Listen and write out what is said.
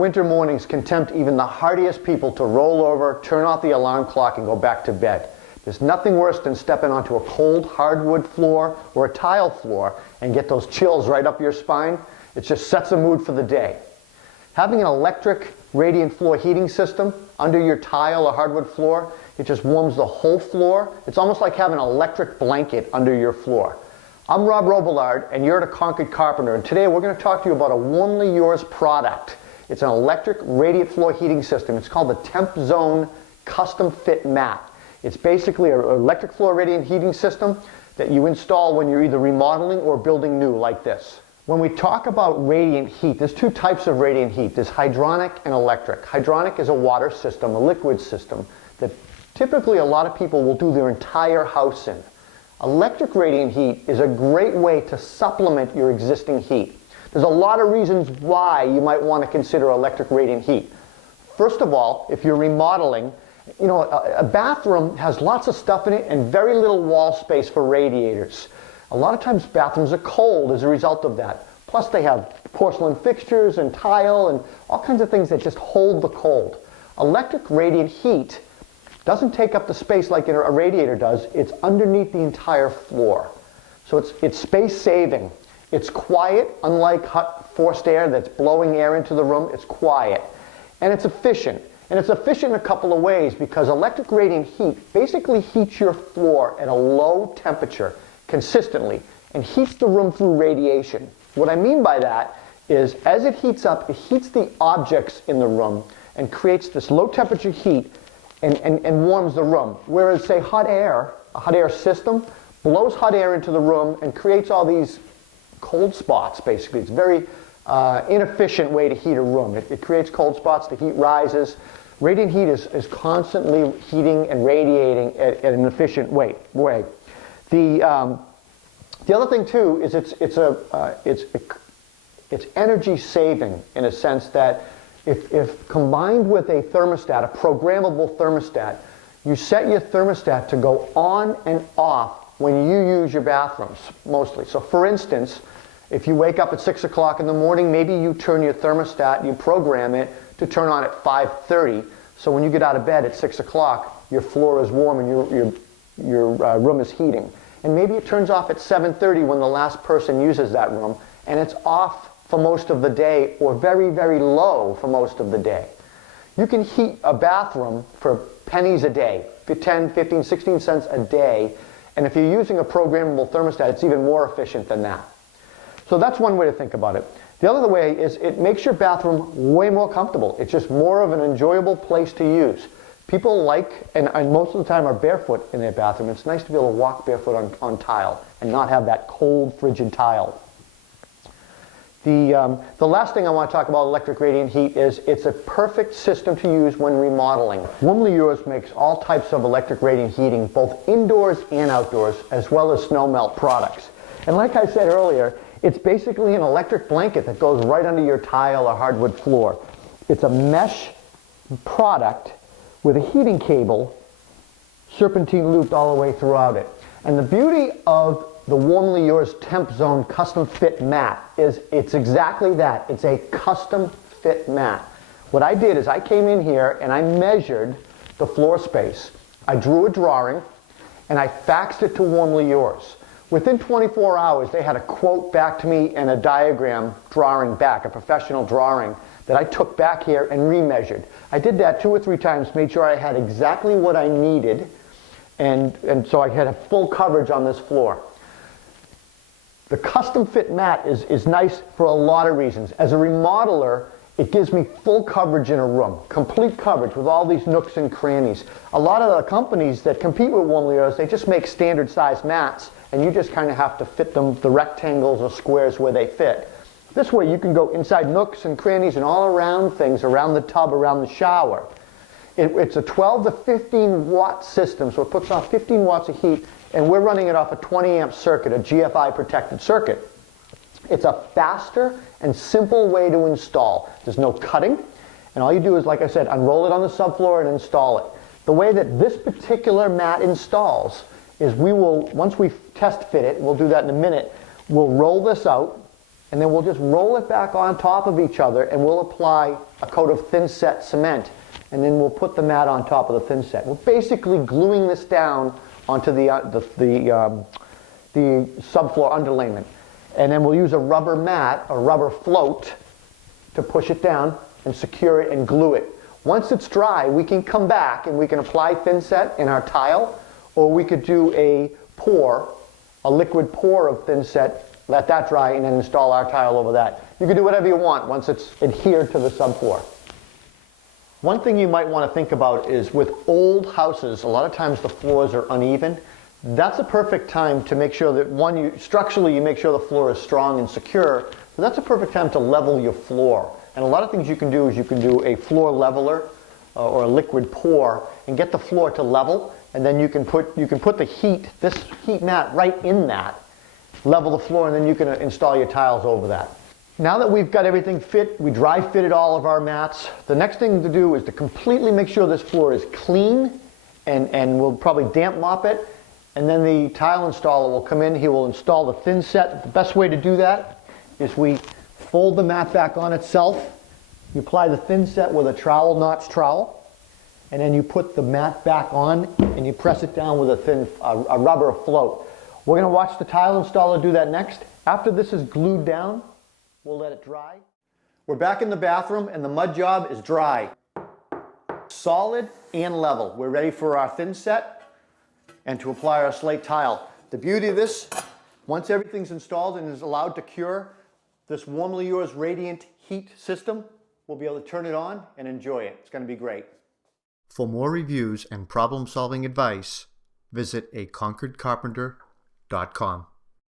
winter mornings can tempt even the hardiest people to roll over, turn off the alarm clock, and go back to bed. There's nothing worse than stepping onto a cold hardwood floor or a tile floor and get those chills right up your spine. It just sets a mood for the day. Having an electric radiant floor heating system under your tile or hardwood floor, it just warms the whole floor. It's almost like having an electric blanket under your floor. I'm Rob Robillard, and you're at A Concord Carpenter, and today we're going to talk to you about a Warmly Yours product. It's an electric radiant floor heating system. It's called the TempZone Custom Fit Mat. It's basically an electric floor radiant heating system that you install when you're either remodeling or building new like this. When we talk about radiant heat, there's two types of radiant heat. There's hydronic and electric. Hydronic is a water system, a liquid system, that typically a lot of people will do their entire house in. Electric radiant heat is a great way to supplement your existing heat. There's a lot of reasons why you might want to consider electric radiant heat. First of all, if you're remodeling, you know, a bathroom has lots of stuff in it and very little wall space for radiators. A lot of times bathrooms are cold as a result of that. Plus they have porcelain fixtures and tile and all kinds of things that just hold the cold. Electric radiant heat doesn't take up the space like a radiator does. It's underneath the entire floor. So it's space saving. It's quiet, unlike hot forced air that's blowing air into the room. It's quiet. And it's efficient. And it's efficient in a couple of ways because electric radiant heat basically heats your floor at a low temperature consistently and heats the room through radiation. What I mean by that is as it heats up, it heats the objects in the room and creates this low temperature heat and warms the room. Whereas, say, hot air, a hot air system, blows hot air into the room and creates all these cold spots, basically. It's a very inefficient way to heat a room. It creates cold spots, the heat rises. Radiant heat is constantly heating and radiating at an efficient way. The other thing, too, is it's energy saving in a sense that if combined with a thermostat, a programmable thermostat, you set your thermostat to go on and off when you use your bathrooms, mostly. So for instance, if you wake up at 6 o'clock in the morning, maybe you turn your thermostat, you program it to turn on at 5:30. So when you get out of bed at 6 o'clock, your floor is warm and your room is heating. And maybe it turns off at 7:30 when the last person uses that room, and it's off for most of the day or very, very low for most of the day. You can heat a bathroom for pennies a day, 10, 15, 16 cents a day, and if you're using a programmable thermostat, it's even more efficient than that. So that's one way to think about it. The other way is it makes your bathroom way more comfortable. It's just more of an enjoyable place to use. People like, and most of the time are barefoot in their bathroom. It's nice to be able to walk barefoot on tile and not have that cold, frigid tile. The last thing I want to talk about electric radiant heat is it's a perfect system to use when remodeling. Warmly Yours makes all types of electric radiant heating, both indoors and outdoors, as well as snow melt products. And like I said earlier, it's basically an electric blanket that goes right under your tile or hardwood floor. It's a mesh product with a heating cable serpentine looped all the way throughout it. And the beauty of the Warmly Yours TempZone Custom Fit Mat is it's exactly that. It's a custom fit mat. What I did is I came in here and I measured the floor space. I drew a drawing and I faxed it to Warmly Yours. Within 24 hours, they had a quote back to me and a diagram drawing back, a professional drawing that I took back here and remeasured. I did that 2 or 3 times, made sure I had exactly what I needed, and so I had a full coverage on this floor. The custom fit mat is nice for a lot of reasons. As a remodeler, it gives me full coverage in a room, complete coverage with all these nooks and crannies. A lot of the companies that compete with Warmly Yours, they just make standard size mats, and you just kind of have to fit them, the rectangles or squares where they fit. This way you can go inside nooks and crannies and all around things, around the tub, around the shower. It's a 12 to 15 watt system, so it puts off 15 watts of heat, and we're running it off a 20 amp circuit, a GFI protected circuit. It's a faster and simple way to install. There's no cutting, and all you do is, like I said, unroll it on the subfloor and install it. The way that this particular mat installs is we will, once we test fit it, we'll do that in a minute, we'll roll this out and then we'll just roll it back on top of each other, and we'll apply a coat of thin set cement, and then we'll put the mat on top of the thin set. We're basically gluing this down onto the subfloor underlayment. And then we'll use a rubber mat, a rubber float, to push it down and secure it and glue it. Once it's dry, we can come back and we can apply thin set in our tile, or we could do a liquid pour of thin set, let that dry, and then install our tile over that. You can do whatever you want once it's adhered to the subfloor. One thing you might want to think about is with old houses, a lot of times the floors are uneven. That's a perfect time to make sure that structurally you make sure the floor is strong and secure. So that's a perfect time to level your floor. And a lot of things you can do is you can do a floor leveler or a liquid pour and get the floor to level, and then you can put this heat mat right in that, level the floor, and then you can install your tiles over that. Now that we've got everything fit, we dry fitted all of our mats, the next thing to do is to completely make sure this floor is clean, and we'll probably damp mop it, and then the tile installer will come in, he will install the thin set. The best way to do that is we fold the mat back on itself, you apply the thin set with a trowel, notch trowel, and then you put the mat back on and you press it down with a rubber float. We're going to watch the tile installer do that next. After this is glued down, we'll let it dry. We're back in the bathroom and the mud job is dry. Solid and level. We're ready for our thin set and to apply our slate tile. The beauty of this, once everything's installed and is allowed to cure, this WarmlyYours radiant heat system, we'll be able to turn it on and enjoy it. It's going to be great. For more reviews and problem-solving advice, visit aconcordcarpenter.com.